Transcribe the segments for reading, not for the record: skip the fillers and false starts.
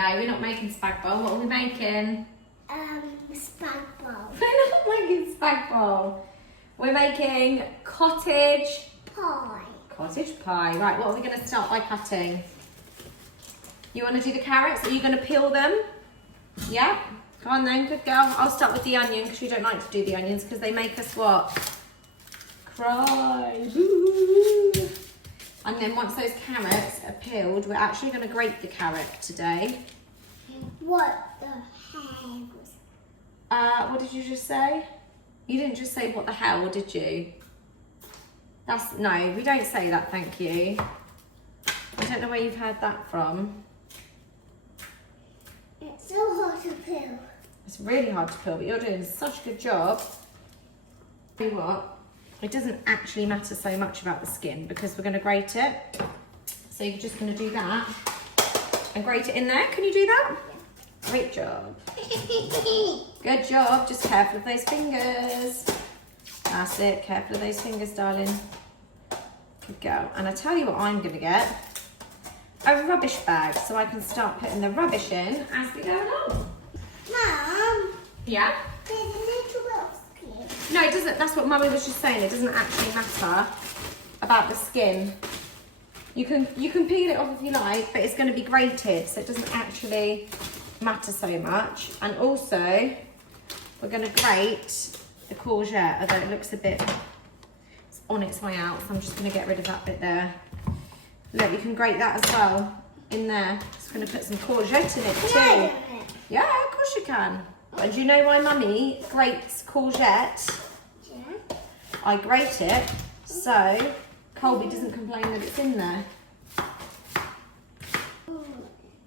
No, we're not making spag bowl. What are we making? Spag bowl. We're not making spag bowl. We're making cottage Pie. Cottage pie. Right, what are we going to start by cutting? You want to do the carrots? Are you going to peel them? Yeah? Come on then, good girl. I'll start with the onion because we don't like to do the onions because they make us what? Cry. Ooh. And then once those carrots are peeled, we're actually going to grate the carrot today. What the hell? What did you just say? You didn't just say what the hell, did you? No, we don't say that, thank you. I don't know where you've heard that from. It's so hard to peel. It's really hard to peel, but you're doing such a good job. Tell you what, it doesn't actually matter so much about the skin because we're going to grate it. So you're just going to do that and grate it in there. Can you do that? Yeah. Great job. Good job. Just careful of those fingers. That's it. Careful of those fingers, darling. Good girl. And I tell you what I'm going to get. A rubbish bag so I can start putting the rubbish in as we go along. Mum. Yeah? There's a little bit of skin. No, it doesn't. That's what Mummy was just saying. It doesn't actually matter about the skin. You can peel it off if you like, but it's going to be grated, so it doesn't actually matter so much. And also, we're going to grate the courgette, although it looks a bit, it's on its way out, so I'm just going to get rid of that bit there. Look, you can grate that as well in there. Just going to put some courgette in it too. Yeah, of course you can. And do you know why Mummy grates courgette? Yeah. I grate it so Colby doesn't complain that it's in there.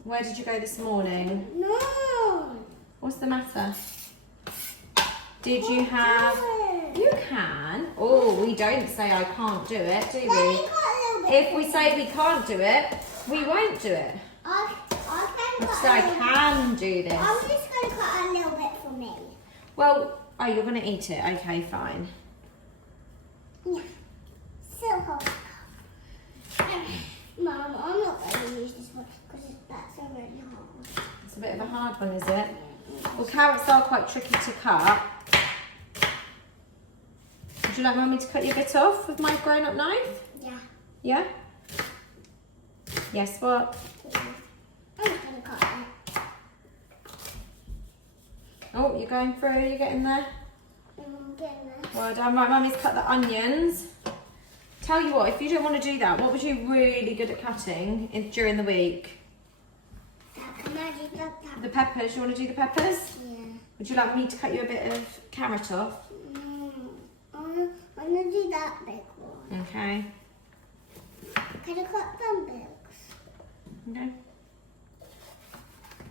Where did you go this morning? No. What's the matter? Did you have... You can. Oh, we don't say I can't do it, do we? If we say we can't do it, we won't do it. I can cut So I can do this. I'm just going to cut a little bit for me. Well, oh, you're going to eat it. Okay, fine. Yeah. So hard. Mum, I'm not going to use this one because that's already hard. It's a bit of a hard one, is it? Well, carrots are quite tricky to cut. Would you like Mummy to cut your bit off with my grown-up knife? Yeah. Yeah? Yes, what? I'm going to cut it. Oh, you're going through, you're getting there? I'm getting there. Well done. Right, Mummy's cut the onions. Tell you what, if you don't want to do that, what was you really good at cutting during the week? Can I do that? The peppers, you want to do the peppers? Yeah. Would you like me to cut you a bit of carrot off? I'm going to do that big one. Okay. Can I cut them bigs? Okay.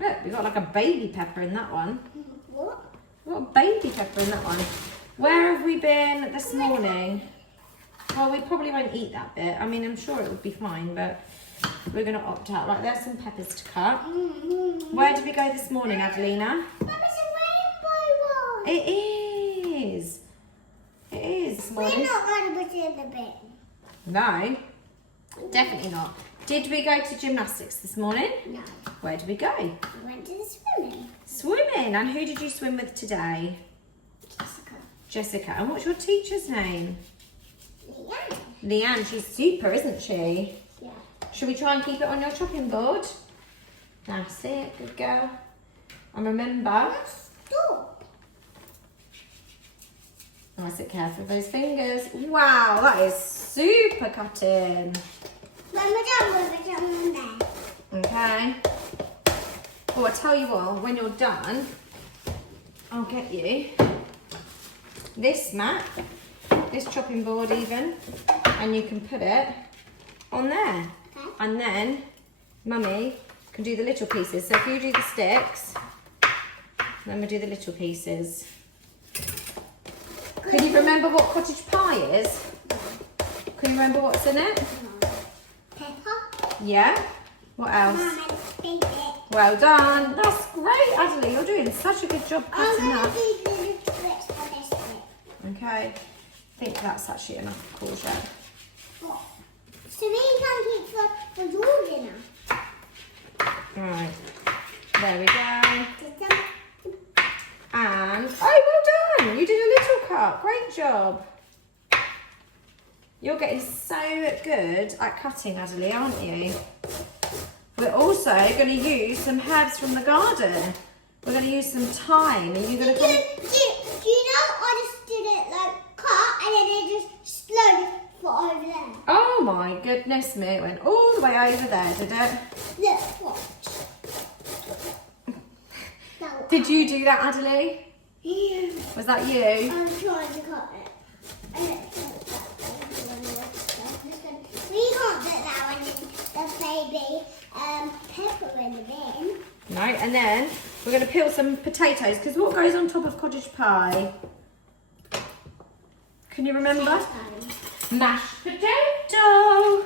Look, we've got like a baby pepper in that one. What? We've got a baby pepper in that one. Where have we been this morning? Well, we probably won't eat that bit. I mean, I'm sure it would be fine, but we're going to opt out. Right, there's some peppers to cut. Where did we go this morning, Adelina? That was a rainbow one. It is. It is this morning. We're not going to put it in the bin. No, definitely not. Did we go to gymnastics this morning? No. Where did we go? We went to the swimming. Swimming. And who did you swim with today? Jessica. Jessica. And what's your teacher's name? Leanne. Leanne. She's super, isn't she? Yeah. Should we try and keep it on your chopping board? That's it. Good girl. And remember... Stop. Oh, sit careful with those fingers. Wow, that is super cutting. When we're done there. Okay. Oh, I tell you what, when you're done, I'll get you this mat, this chopping board even, and you can put it on there. Okay. And then Mummy can do the little pieces. So if you do the sticks, then we'll do the little pieces. Can you remember what cottage pie is? Can you remember what's in it? Pepper. Yeah? What else? Mum, and Well done. That's great, Adalie. You're doing such a good job cutting I'm that. going to do the little bits for this bit. Okay. I think that's actually enough courgette. What? So we can keep the Georgia now. Right. so good at cutting, Adalie, aren't you? We're also going to use some herbs from the garden. We're going to use some thyme, and you're going to Do you know I just did it like cut and then it just slowly flew over there? Oh my goodness me, it went all the way over there, did it? Look, watch. Did you do that, Adalie? Yeah. Was that you? I'm trying to cut it. We can't put that one in the baby pepper in the bin. No, and then we're going to peel some potatoes, because what goes on top of cottage pie? Can you remember? Mashed potato.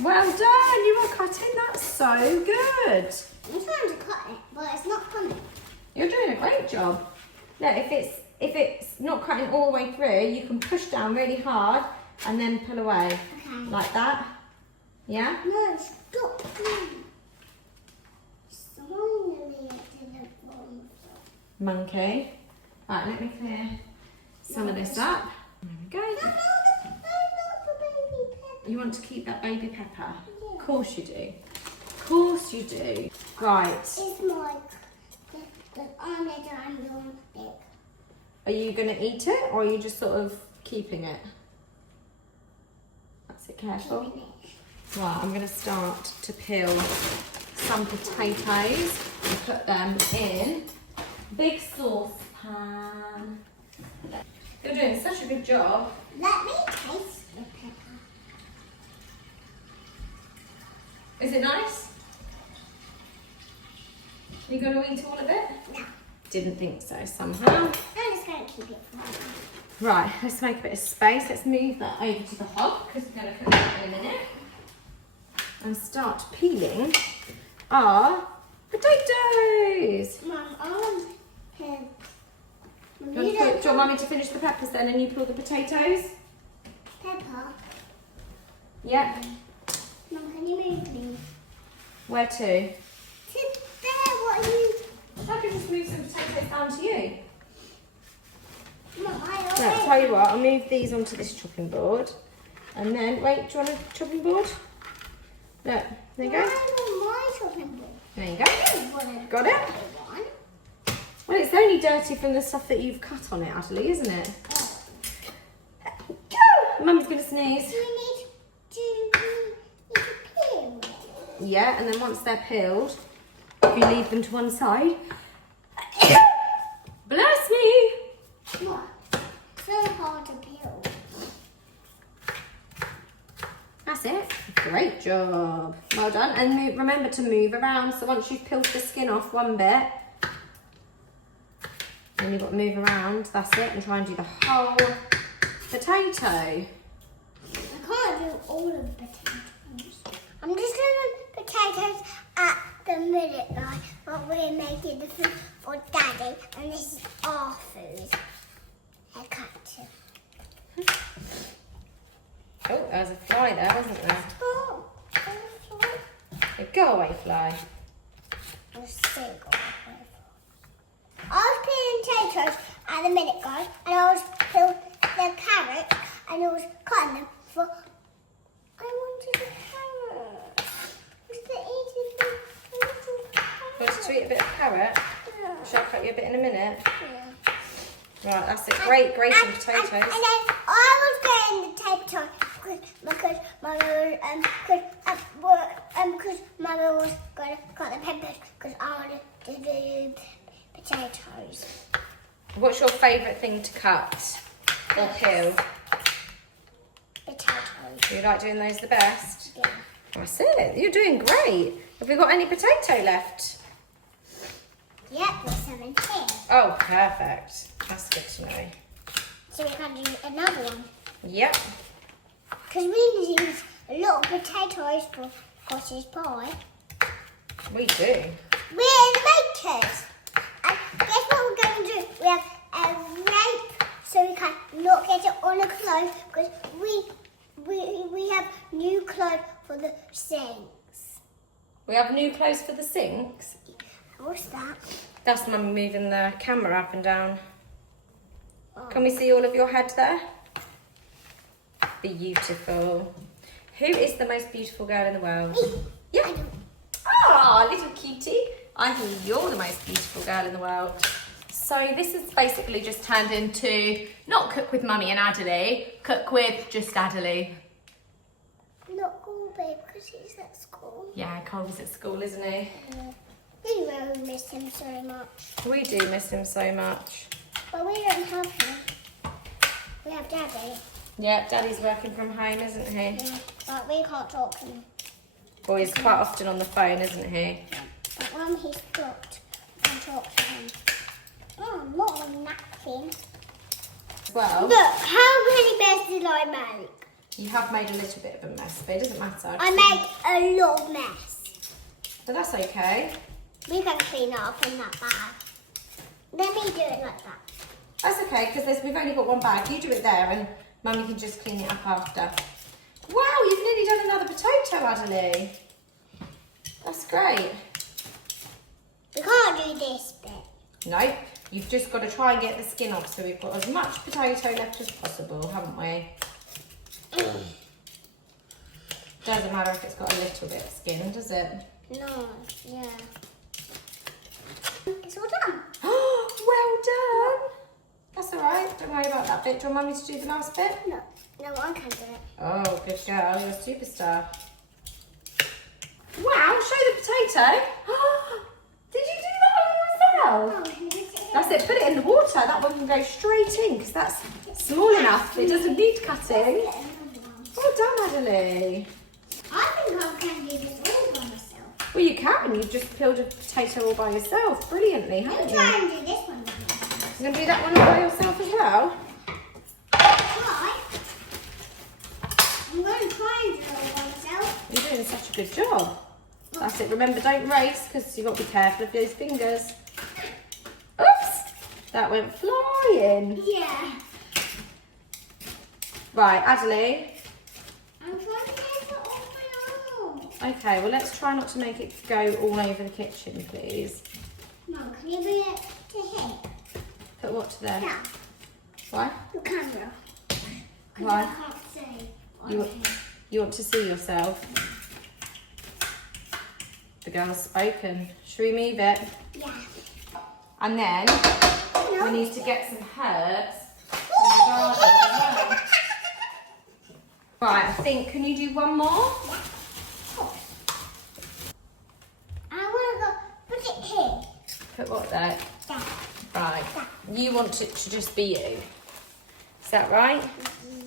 Well done, you are cutting that so good. I'm trying to cut it, but it's not coming. You're doing a great job. Now, if it's not cutting all the way through, you can push down really hard and then pull away. Okay. Like that. Yeah? No, stop. Finally, it didn't fall. Monkey. Right, let me clear some of this up. There we go. No, the baby pepper. You want to keep that baby pepper? Yeah. Of course you do. Of course you do. Right. It's like the omelette I'm doing big. Are you going to eat it, or are you just sort of keeping it? That's it, careful. Keeping it. Right, I'm going to start to peel some potatoes and put them in a big saucepan. You're doing such a good job. Let me taste the pepper. Is it nice? You going to eat all of it? No. Didn't think so somehow. I'm just going to keep it forever. Right, let's make a bit of space. Let's move that over to the hob, because we're going to cook that in a minute. And start peeling our potatoes. Mum, I want to Do you want Mummy to finish the peppers then, and you peel the potatoes? pepper. Yeah. Mum, can you move me? Where to? To there, what are you? I can just move some potatoes down to you. Mum, I Right, I'll tell you what, I'll move these onto this chopping board. And then, wait, do you want a chopping board? Look, there you go. I want my chopping board. There you go. I don't want a Got it? dirty one. Well, it's only dirty from the stuff that you've cut on it, Adalie, isn't it? Oh. Mum's going to sneeze. Do you need to peel it? Yeah, and then once they're peeled, if you leave them to one side. Bless me! What? So hard to peel. That's it. Great job. Well done. And remember to move around. So once you've peeled the skin off one bit, then you've got to move around. That's it. And try and do the whole potato. I can't do all of the potatoes. I'm just doing potatoes at the minute, like, but we're making the food for Daddy, and this is our food. I can't do. Oh, there was a fly there, wasn't there? Oh, Go away, fly. I'm single. I was peeling potatoes at the minute, guys, and I was peeling the carrots, and I was cutting them for. I wanted the carrot. It's the easy thing. You want to eat a bit of carrot? Yeah. Shall I cut you a bit in a minute? Yeah. Right, that's it. Great grating And potatoes. then I was getting the tape time because Mother because Mother was going to cut the peppers because I wanted to do potatoes. What's your favourite thing to cut or peel? Potatoes. You like doing those the best? Yeah. That's it. You're doing great. Have we got any potato left? Yep, there's some in here. Oh, perfect. That's good to know. So we can do another one. Yep. Because we use a lot of potatoes for cottage pie. We do. We're the makers. And guess what we're going to do? We have a rape so we can not get it on the clothes because we have new clothes for the sinks. We have new clothes for the sinks. What's that? That's Mummy moving the camera up and down. Oh. Can we see all of your head there? Beautiful. Who is the most beautiful girl in the world? Me. Yeah. Ah, little cutie. I think you're the most beautiful girl in the world. So this is basically just turned into not cook with Mummy and Adalie, cook with just Adalie. Not cool, babe, because he's at school. Yeah, Cole's at school, isn't he? We really miss him so much. We do miss him so much. But we don't have him. We have Daddy. Yeah, Daddy's working from home, isn't he? Yeah, but we can't talk to him. Well, he's quite often on the phone, isn't he? But when he's stopped, I can talk to him. Oh, not on napkin. Well, Look, how many messes did I make? you have made a little bit of a mess, but it doesn't matter. I made a lot of mess. But that's okay. We can clean it up in that bag. Let me do it like that. That's okay, because we've only got one bag. You do it there, and Mummy can just clean it up after. Wow, you've nearly done another potato, Adalie. That's great. We can't do this bit. No, you've just got to try and get the skin off, so we've got as much potato left as possible, haven't we? Doesn't matter if it's got a little bit of skin, does it? No, yeah. It's all done. Well done. That's all right. Don't worry about that bit. Do you want Mummy to do the last bit? No, I can do it. Oh, good girl. You're a superstar. Wow, show the potato. Did you do that one yourself? That's it. Put it in the water. That one can go straight in because that's small enough. It doesn't need cutting. Well done, Adalie. I think I can do this all by myself. Well, you can. You've just peeled a potato all by yourself brilliantly, haven't I'll you? try and do this one by myself. You're going to do that one all by yourself as well? Try. I'm going to try and do it all by myself. You're doing such a good job. That's it. Remember, don't race because you've got to be careful of those fingers. Oops! That went flying. Yeah. Right, Adalie. I'm trying to get it off my arm. Okay, well, let's try not to make it go all over the kitchen, please. Mum, can you bring it to here? Put what to there? Yeah. Why? The camera. Why? I can't see. You want to see yourself? The girl's spoken. Should we move it? Yeah. And then No. we need to get some herbs from the garden as well. Right, I think, can you do one more? I want to go put it here. Put what there? There. Right. You want it to just be you. Is that right?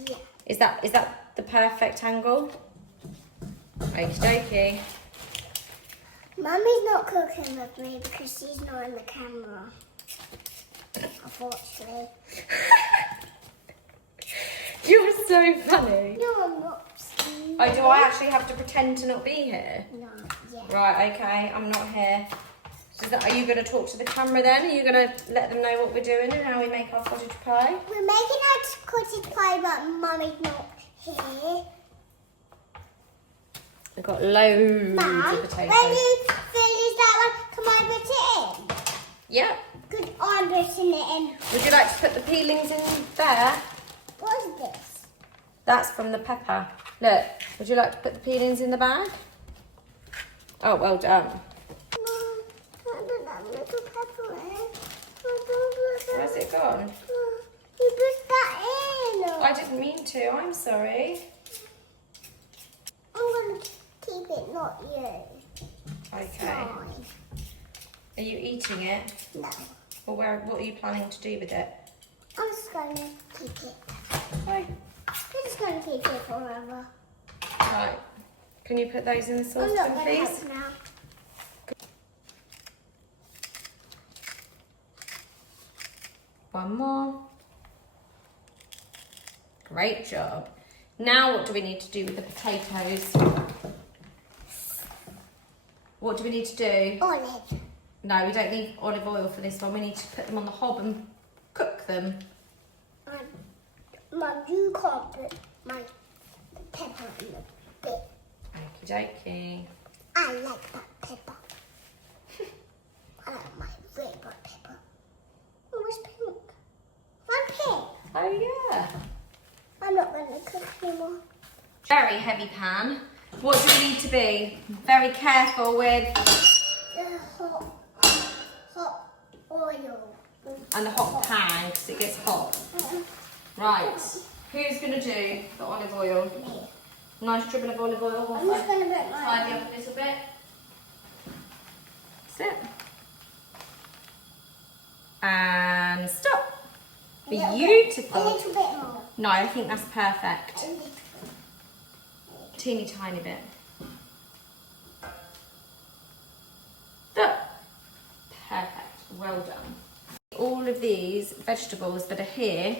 Yeah. Is that the perfect angle? Okie dokie. Mummy's not cooking with me because she's not in the camera. Unfortunately. You're so funny. No, I'm not. Oh, do I actually have to pretend to not be here? No, yeah. Right, okay, I'm not here. Are you going to talk to the camera then? Are you going to let them know what we're doing and how we make our cottage pie? We're making our cottage pie, but Mummy's not here. We've got loads Mum, of potatoes. when you finish that one, can I put it in? Yep. Good, I'm putting it in. Would you like to put the peelings in there? What is this? That's from the pepper. Look, would you like to put the peelings in the bag? Oh, well done. Mum, can I put that little pepper in? Where's it gone? You put that in. I didn't mean to, I'm sorry. I'm going to keep it, not you. Okay. Fine. Are you eating it? No. Or what are you planning to do with it? I'm just going to keep it. Right. I'm just going to keep it forever. Right. Can you put those in the I'm not saucepan, going to please? help now. One more. Great job. Now what do we need to do with the potatoes? What do we need to do? Olive. No, we don't need olive oil for this one. We need to put them on the hob and cook them. Mum, you can't put my pepper in the bit. Okie dokie. I like that pepper. I like my favourite pepper. Oh, it's pink. I'm pink. Oh yeah. I'm not going to Cooking more. Very heavy pan. What do we need to be very careful with? The hot oil. And the hot pan, because it gets hot. Right, who's going to do the olive oil? Me. Nice dribble of olive oil. I'm just going to put Tidy mine. up a little bit. That's it. And stop. Beautiful. A little bit more. No, I think that's perfect. A little bit. Teeny tiny bit. Stop. Perfect. Well done. All of these vegetables that are here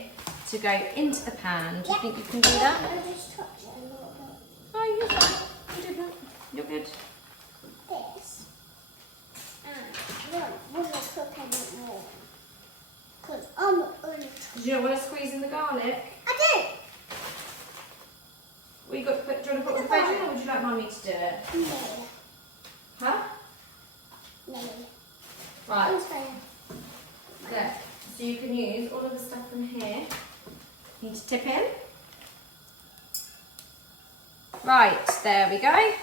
to go into the pan. Do you think you can do that? I'll just touch it a little bit. Oh, you're fine. You do that. You're good. This. And we're going to cook a bit more. Because I'm not going to touch. Do you not want to squeeze in the garlic? I do. Do you want to put all the veg in, or would you like Mummy to do it? No. Huh? No. Right. It's fine. There. So you can use all of the stuff from here. You need to tip in. Right, there we go.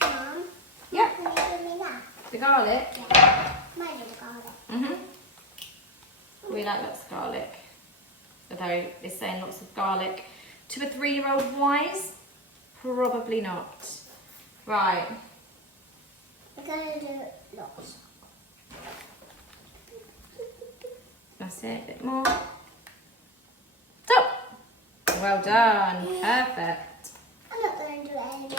Mum, Yep, can you give me that? the garlic. Yeah. Mine is garlic. We like lots of garlic. Although it's saying lots of garlic. To a 3-year-old wise, probably not. Right. We're going to do lots. That's it, a bit more. Stop! Well done, perfect. I'm not going to do it anymore.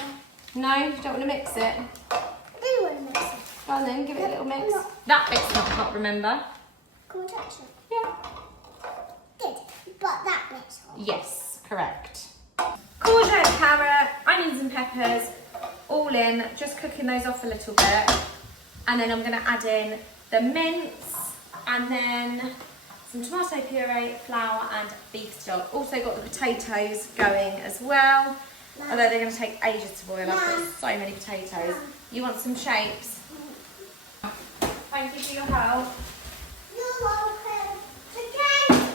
No, you don't want to mix it? I do want to mix it. Go on then, give it a little mix. No. That bit's not hot, remember? Can we touch it? Yeah. Good. But that bit's hot. Yes, correct. Courgette, carrot, onions and peppers, all in, just cooking those off a little bit. And then I'm going to add in the mince and then some tomato puree, flour and beef stock. Also got the potatoes going as well. Although they're going to take ages to boil. I've got so many potatoes. You want some shapes? Thank you for your help. You're welcome. Pretend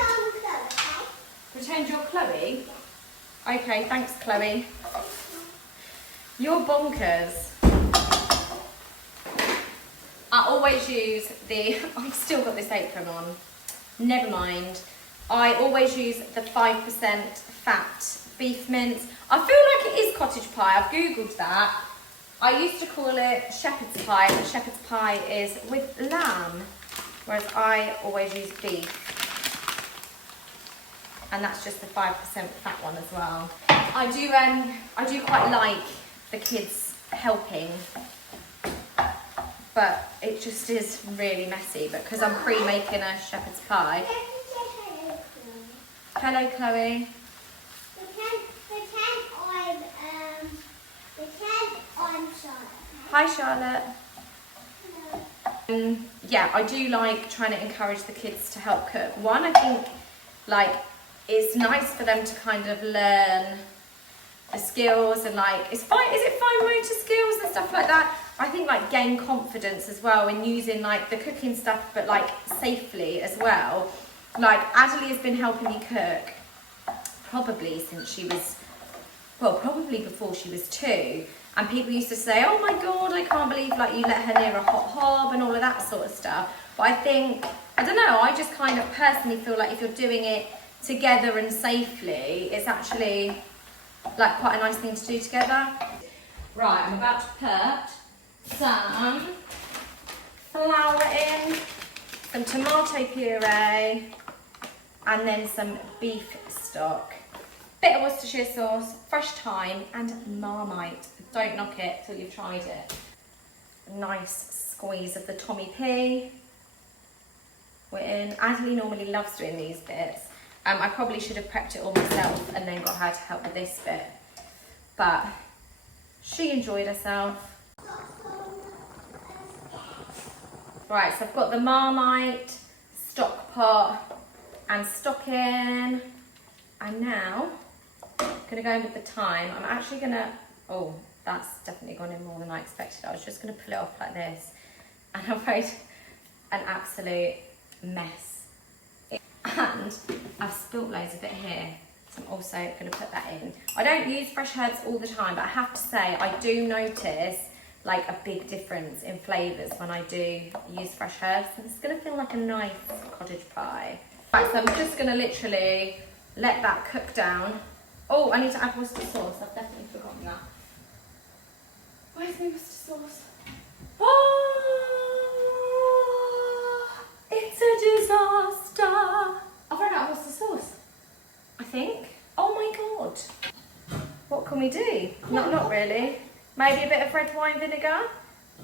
I'm Chloe, okay? Pretend you're Chloe? Okay, thanks Chloe. You're bonkers. I always use the, I've still got this apron on. Never mind. I always use the 5% fat beef mince. I feel like it is cottage pie. I've googled that. I used to call it shepherd's pie, but shepherd's pie is with lamb, whereas I always use beef. And that's just the 5% fat one as well. I do quite like the kids helping, but it just is really messy because I'm pre-making a shepherd's pie. Hello, Chloe. Pretend I'm Charlotte. Hi, Charlotte. Yeah, I do like trying to encourage the kids to help cook. One, I think, like, it's nice for them to kind of learn the skills and like, is it fine motor skills and stuff like that? I think like gain confidence as well in using like the cooking stuff, but like safely as well. Like Adalie has been helping me cook probably since she was, well, probably before she was 2. And people used to say, oh my God, I can't believe like you let her near a hot hob and all of that sort of stuff. But I think, I don't know, I just kind of personally feel like if you're doing it together and safely, it's actually like quite a nice thing to do together. Right, I'm about to put some flour in, some tomato puree, and then some beef stock. Bit of Worcestershire sauce, fresh thyme, and Marmite. Don't knock it till you've tried it. Nice squeeze of the Tommy P. We're in. Adalie normally loves doing these bits. I probably should have prepped it all myself and then got her to help with this bit. But she enjoyed herself. Right, so I've got the Marmite, stock pot, and stock in. And now, I'm gonna go in with the thyme. I'm actually gonna, oh, that's definitely gone in more than I expected. I was just gonna pull it off like this. And I've made an absolute mess And I've spilt loads of it here, so I'm also going to put that in. I don't use fresh herbs all the time, but I have to say I do notice like a big difference in flavours when I do use fresh herbs. And it's going to feel like a nice cottage pie. Right, so I'm just going to literally let that cook down. Oh, I need to add Worcester sauce. I've definitely forgotten that. Where's my Worcester sauce? Oh, it's a disaster. I've run out of Worcester sauce, I think. Oh my God. What can we do? Not really. Maybe a bit of red wine vinegar.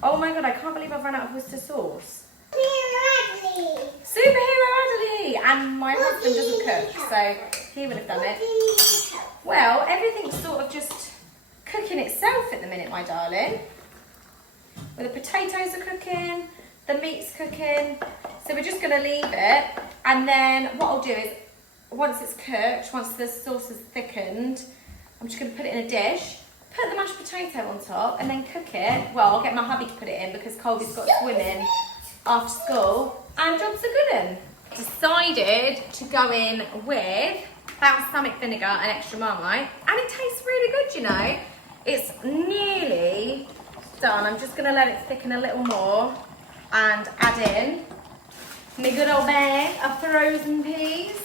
Oh my God, I can't believe I've run out of Worcester sauce. Superhero Adalie! And my husband doesn't cook, so he would have done it. Well, everything's sort of just cooking itself at the minute, my darling. Well, the potatoes are cooking, the meat's cooking. So we're just gonna leave it. And then what I'll do is, once it's cooked, once the sauce is thickened, I'm just gonna put it in a dish, put the mashed potato on top, and then cook it. Well, I'll get my hubby to put it in because Colby's got swimming after school, and jobs are good in. Decided to go in with balsamic vinegar and extra Marmite, and it tastes really good, you know. It's nearly done. I'm just gonna let it thicken a little more and add in my good old bag of frozen peas.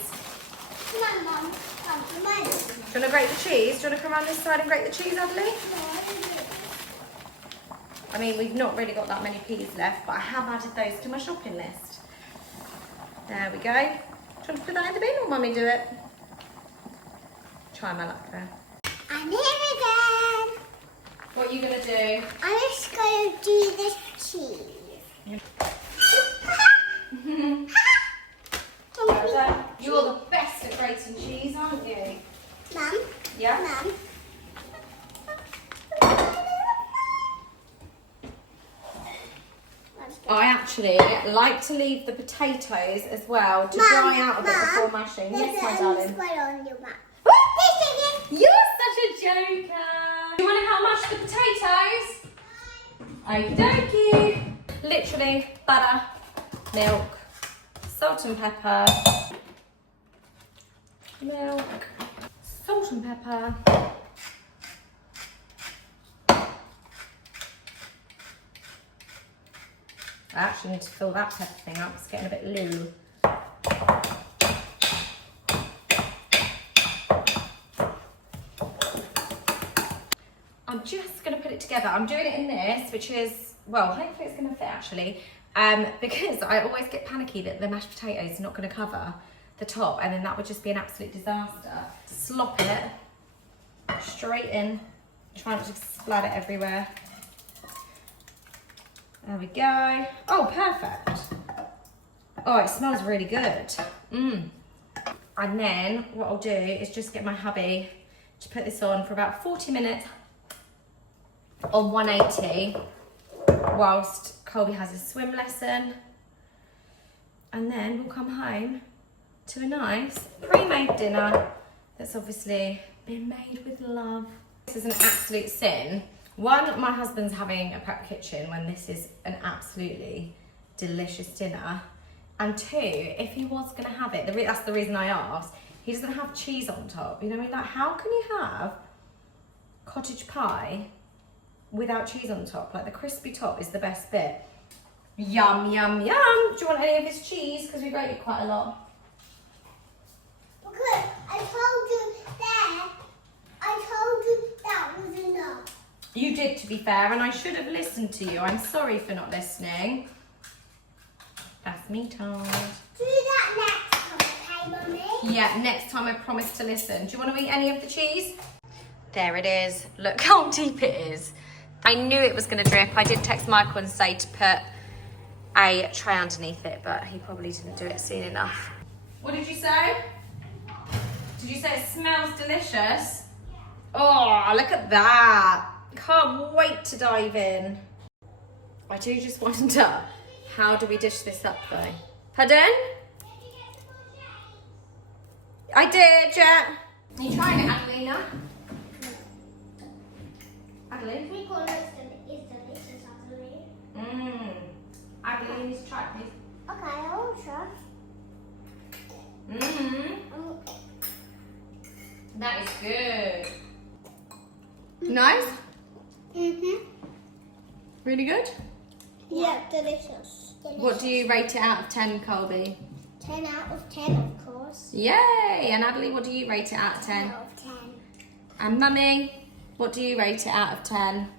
Come on, Mum. Come on. Do you want to grate the cheese? Do you want to come around this side and grate the cheese, Adalie? I mean, we've not really got that many peas left, but I have added those to my shopping list. There we go. Do you want to put that in the bin or Mummy do it? Try my luck there. I'm here again. What are you going to do? I'm just going to do this cheese. You're the best at grating cheese, aren't you? Mum? Yeah? Mum? I actually like to leave the potatoes as well to dry out a bit before mashing. Yes, my darling. On your map. You're such a joker. Do you want to help mash the potatoes? Okie dokie. Literally butter, milk, salt and pepper, milk, salt and pepper. I actually need to fill that pepper thing up, it's getting a bit low. I'm just going to put it together. I'm doing it in this, which is, well, hopefully it's going to fit actually, because I always get panicky that the mashed potatoes are not going to cover the top, and then that would just be an absolute disaster. Slop it straight in, try not to splat it everywhere. There we go. Oh, perfect. Oh, it smells really good. And then what I'll do is just get my hubby to put this on for about 40 minutes on 180 whilst Colby has his swim lesson. And then we'll come home to a nice pre-made dinner that's obviously been made with love. This is an absolute sin. One, my husband's having a prep kitchen when this is an absolutely delicious dinner. And two, if he was going to have it, that's the reason I asked, he doesn't have cheese on top. You know what I mean? Like, how can you have cottage pie without cheese on top? Like, the crispy top is the best bit. Yum, yum, yum. Do you want any of this cheese? Because we grate it quite a lot. Because I told you that. I told you that was enough. You did, to be fair, and I should have listened to you. I'm sorry for not listening. That's me told. Do that next time, okay, Mummy? Yeah, next time I promise to listen. Do you want to eat any of the cheese? There it is. Look how deep it is. I knew it was going to drip. I did text Michael and say to put a tray underneath it, but he probably didn't do it soon enough. What did you say? Did you say it smells delicious? Oh, look at that. Can't wait to dive in. I do just wonder, how do we dish this up though? Pardon? I did, yeah. Are you trying it, Adelina? Adeline? We call it delicious, Adeline. Adelina's tried this. Okay, I'll try. That is good. Nice? Really good? Yeah, delicious. What do you rate it out of 10, Colby? 10 out of 10, of course. Yay! And Adalie, what do you rate it out of 10? 10 out of 10. And Mummy, what do you rate it out of 10?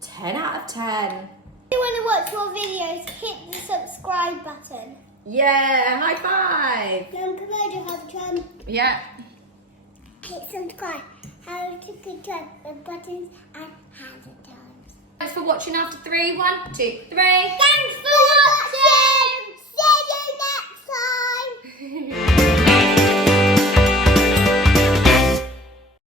10 out of 10. If you want to watch more videos, hit the subscribe button. Yeah, high five. Don't forget to have time. Yeah. Hit subscribe. How to control the buttons and have the times. Thanks for watching after 3. 1, 2, 3. Thanks for watching. See you next time.